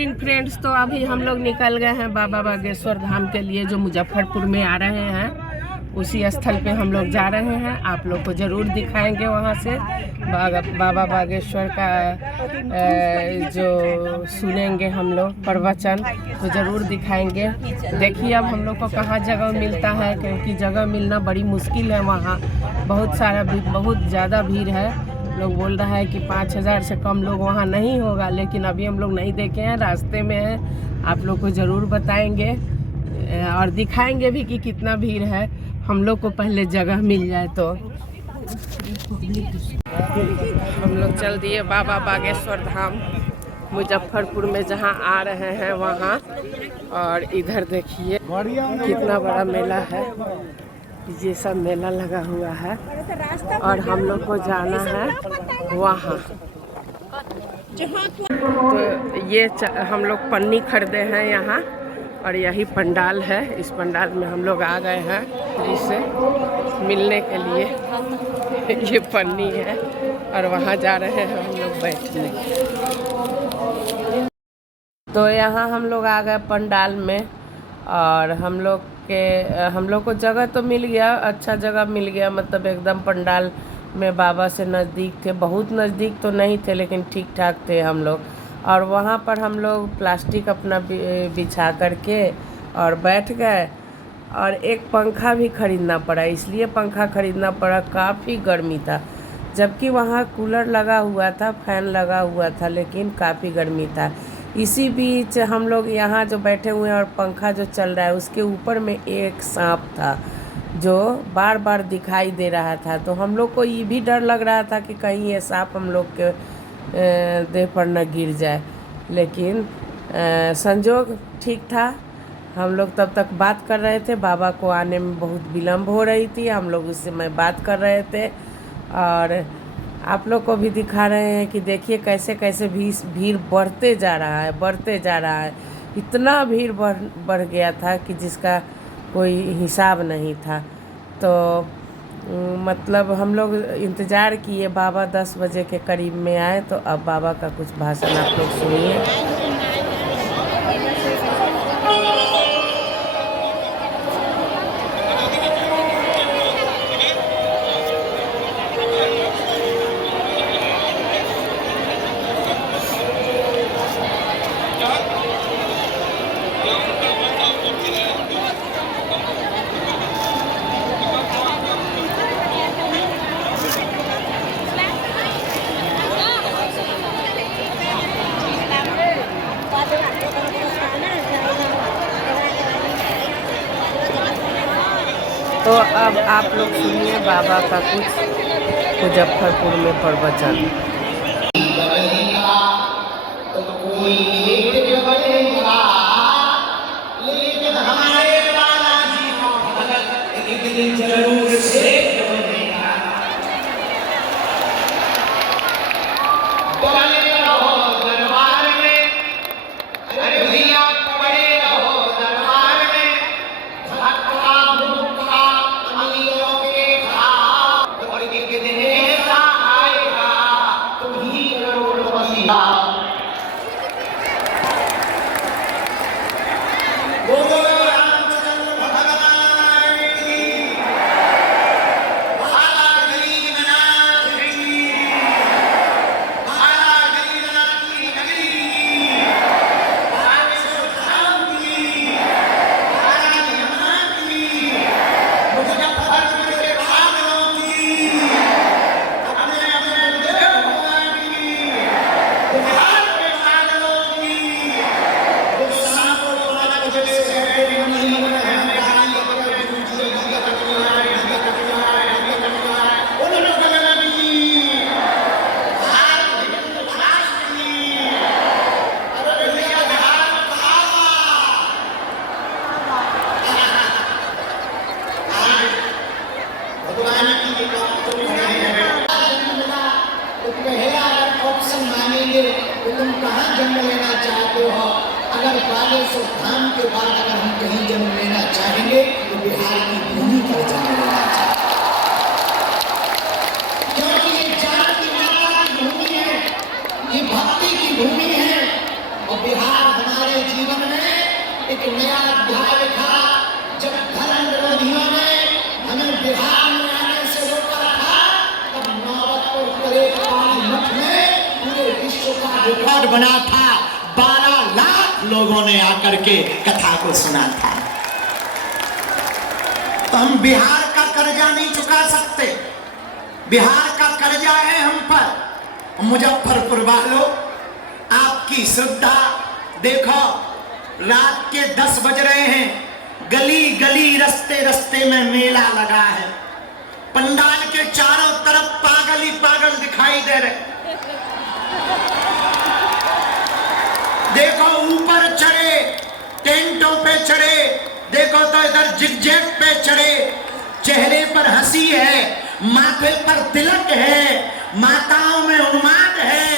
Morning friends. तो अभी हम लोग निकल गए हैं बाबा बागेश्वर धाम के लिए, जो मुजफ्फरपुर में आ रहे हैं। उसी स्थल पे हम लोग जा रहे हैं। आप लोग को ज़रूर दिखाएंगे वहाँ से बाबा बागेश्वर का जो सुनेंगे हम लोग प्रवचन, तो ज़रूर दिखाएंगे। देखिए अब हम लोग को कहाँ जगह मिलता है, क्योंकि जगह मिलना बड़ी मुश्किल है। वहाँ बहुत ज़्यादा भीड़ है। लोग बोल रहा है कि 5000 से कम लोग वहाँ नहीं होगा, लेकिन अभी हम लोग नहीं देखे हैं, रास्ते में हैं। आप लोग को ज़रूर बताएंगे और दिखाएंगे भी कि कितना भीड़ है। हम लोग को पहले जगह मिल जाए तो। हम लोग चल दिए बाबा बागेश्वर धाम मुजफ्फरपुर में, जहाँ आ रहे हैं वहाँ। और इधर देखिए कितना बड़ा मेला है, ये सब मेला लगा हुआ है। और हम लोग को जाना है वहाँ। तो ये हम लोग पन्नी खरीदे हैं यहाँ, और यही पंडाल है। इस पंडाल में हम लोग आ गए हैं जिससे मिलने के लिए। ये पन्नी है और वहाँ जा रहे हैं हम लोग बैठने। तो यहाँ हम लोग आ गए पंडाल में, और हम लोग को जगह तो मिल गया, अच्छा जगह मिल गया। मतलब एकदम पंडाल में बाबा से नज़दीक थे, बहुत नज़दीक तो नहीं थे, लेकिन ठीक ठाक थे हम लोग। और वहाँ पर हम लोग प्लास्टिक अपना बिछा करके और बैठ गए। और एक पंखा भी ख़रीदना पड़ा, इसलिए पंखा ख़रीदना पड़ा, काफ़ी गर्मी था। जबकि वहाँ कूलर लगा हुआ था, फैन लगा हुआ था, लेकिन काफ़ी गर्मी था। इसी बीच हम लोग यहाँ जो बैठे हुए हैं और पंखा जो चल रहा है, उसके ऊपर में एक सांप था जो बार बार दिखाई दे रहा था। तो हम लोग को ये भी डर लग रहा था कि कहीं ये सांप हम लोग के देह पर न गिर जाए, लेकिन संजोग ठीक था। हम लोग तब तक बात कर रहे थे, बाबा को आने में बहुत विलम्ब हो रही थी। हम लोग उससे मैं बात कर रहे थे, और आप लोग को भी दिखा रहे हैं कि देखिए कैसे कैसे भीड़ बढ़ते जा रहा है। इतना भीड़ बढ़ गया था कि जिसका कोई हिसाब नहीं था। तो मतलब हम लोग इंतज़ार किए, बाबा 10 बजे के करीब में आए। तो अब बाबा का कुछ भाषण आप लोग सुनिए। तो अब आप लोग सुनिए बाबा का कुछ मुजफ्फरपुर में प्रवचन। ऑप्शन मांगेंगे तो तुम कहाँ जन्म लेना चाहते हो। अगर बागेश्वर धाम के बाद अगर हम कहीं जन्म लेना चाहेंगे तो बिहार की भूमि पर जन्म लेना चाहेंगे, क्योंकि ये ज्ञान की माता की भूमि है, ये भक्ति की भूमि है। और बिहार हमारे जीवन में एक नया अध्याय लिखा। जब धर्म विरोधियों ने हमें बिहार में आने से रोका था, तब नौबतपुर परेड पानी मठ में पूरे विश्व का रिकॉर्ड बना था। 12 लाख लोगों ने आकर के कथा को सुना था। तो हम बिहार का कर्जा नहीं चुका सकते, बिहार का कर्जा है हम पर। मुजफ्फरपुर वालों, आपकी श्रद्धा देखो, रात के 10 बज रहे हैं, गली गली रस्ते रस्ते में मेला लगा है। पंडाल के चारों तरफ पागल ही पागल दिखाई दे रहे। देखो ऊपर चढ़े, टेंटों पे चढ़े, देखो तो इधर जिगजैग पे चढ़े, चेहरे पर हंसी है, माथे पर तिलक है, माताओं में उन्माद है,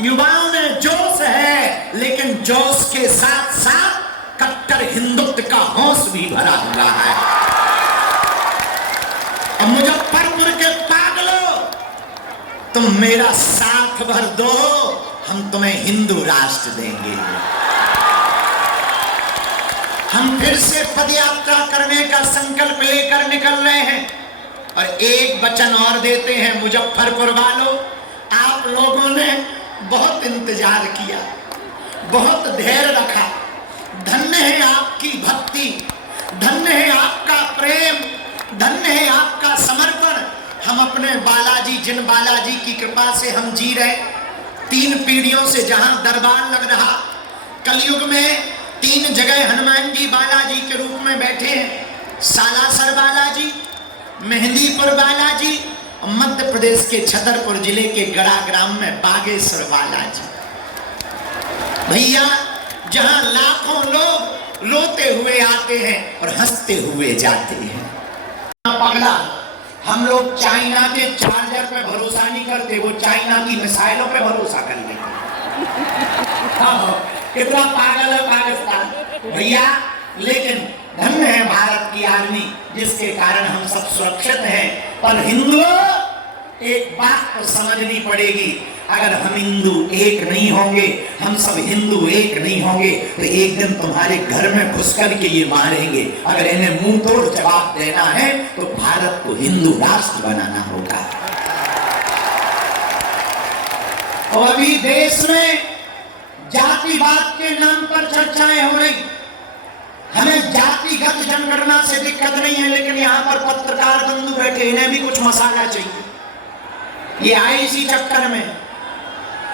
युवाओं में जोश है, लेकिन जोश के साथ साथ कट्टर हिंदुत्व का होश भी भरा हुआ है। और मुजफ्फरपुर के पागलों, तुम मेरा साथ भर दो, हम तुम्हें हिंदू राष्ट्र देंगे। हम फिर से पदयात्रा करने का संकल्प लेकर निकल रहे हैं और एक वचन और देते हैं मुजफ्फरपुर वालों, आप लोगों ने बहुत इंतजार किया, बहुत धैर्य रखा। धन्य है आपकी भक्ति, धन्य है आपका प्रेम, धन्य है आपका समर्पण। हम अपने बालाजी, जिन बालाजी की कृपा से हम जी रहे, 3 पीढ़ियों से जहां दरबार लग रहा, कलयुग में 3 जगह हनुमान जी बालाजी के रूप में बैठे हैं। सालासर बालाजी, मेहंदीपुर बालाजी और मध्य प्रदेश के छतरपुर जिले के गड़ा ग्राम में बागेश्वर बालाजी। भैया, जहां लाखों लोग रोते हुए आते हैं और हंसते हुए जाते हैं। पगला, हम लोग चाइना के चार्जर पे भरोसा नहीं करते, वो चाइना की मिसाइलों पे भरोसा कर लेते। कितना पागल है पाकिस्तान भैया। लेकिन धन्य है भारत की आर्मी, जिसके कारण हम सब सुरक्षित हैं। पर हिंदुओं, एक बात तो समझनी पड़ेगी, अगर हम हिंदू एक नहीं होंगे, हम सब हिंदू एक नहीं होंगे, तो एक दिन तुम्हारे घर में घुस कर के ये मारेंगे। अगर इन्हें मुंह तोड़ जवाब देना है तो भारत को हिंदू राष्ट्र बनाना होगा। और अभी देश में जातिवाद के नाम पर चर्चाएं हो रही। हमें जातिगत जनगणना से दिक्कत नहीं है, लेकिन यहाँ पर पत्रकार बंधु बैठे, इन्हें भी कुछ मसाला चाहिए। ये आए इसी चक्कर में।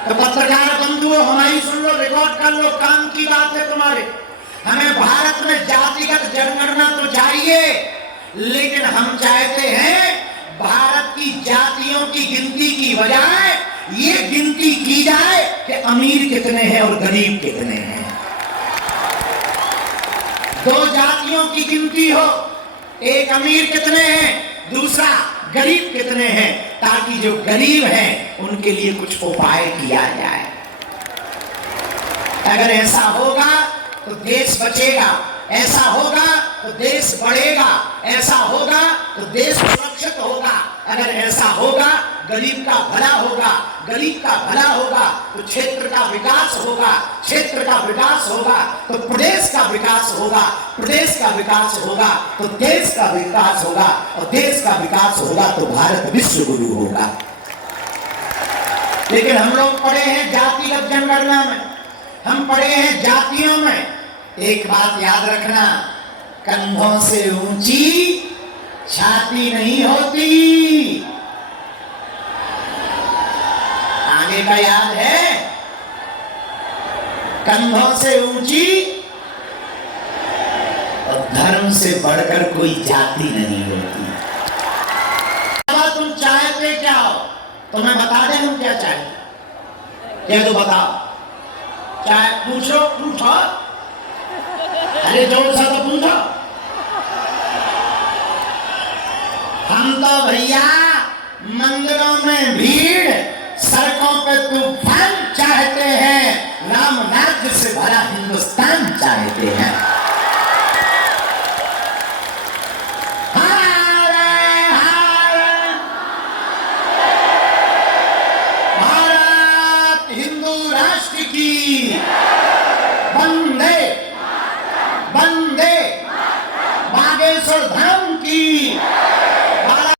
तो पत्रकार बंधुओं, हमारी सुन लो, रिकॉर्ड कर लो, काम की बात है तुम्हारे। हमें भारत में जातिगत जनगणना तो चाहिए, लेकिन हम चाहते हैं भारत की जातियों की गिनती की बजाय ये गिनती की जाए कि अमीर कितने हैं और गरीब कितने हैं। 2 जातियों की गिनती हो, एक अमीर कितने हैं, दूसरा गरीब कितने हैं, ताकि जो गरीब हैं उनके लिए कुछ उपाय किया जाए। अगर ऐसा होगा तो देश बचेगा, ऐसा होगा तो देश बढ़ेगा, ऐसा होगा तो देश सुरक्षित होगा। अगर ऐसा होगा, गरीब का भला होगा, गरीब का भला होगा तो क्षेत्र का विकास होगा, क्षेत्र का विकास होगा तो प्रदेश का विकास होगा, प्रदेश का विकास होगा तो देश का विकास होगा, और देश का विकास होगा तो भारत विश्व गुरु होगा। लेकिन हम लोग पढ़े हैं जातिगत जनगणना में, हम पढ़े हैं जातियों में। एक बात याद रखना, कंधों से ऊंची छाती नहीं होती। आगे का याद है, कंधों से ऊंची और धर्म से बढ़कर कोई जाति नहीं होती। तुम चाहते क्या हो, तो मैं बता दें हम क्या चाहते। क्या तो बताओ, चाहे पूछो, पूछो, अरे जोर सा तो पूछो। हम तो भैया मंदिरों में भीड़, सड़कों पे तूफान चाहते हैं, राम राज्य से भरा हिंदुस्तान चाहते हैं। भारत हिंदू राष्ट्र की बागेश्वर धाम की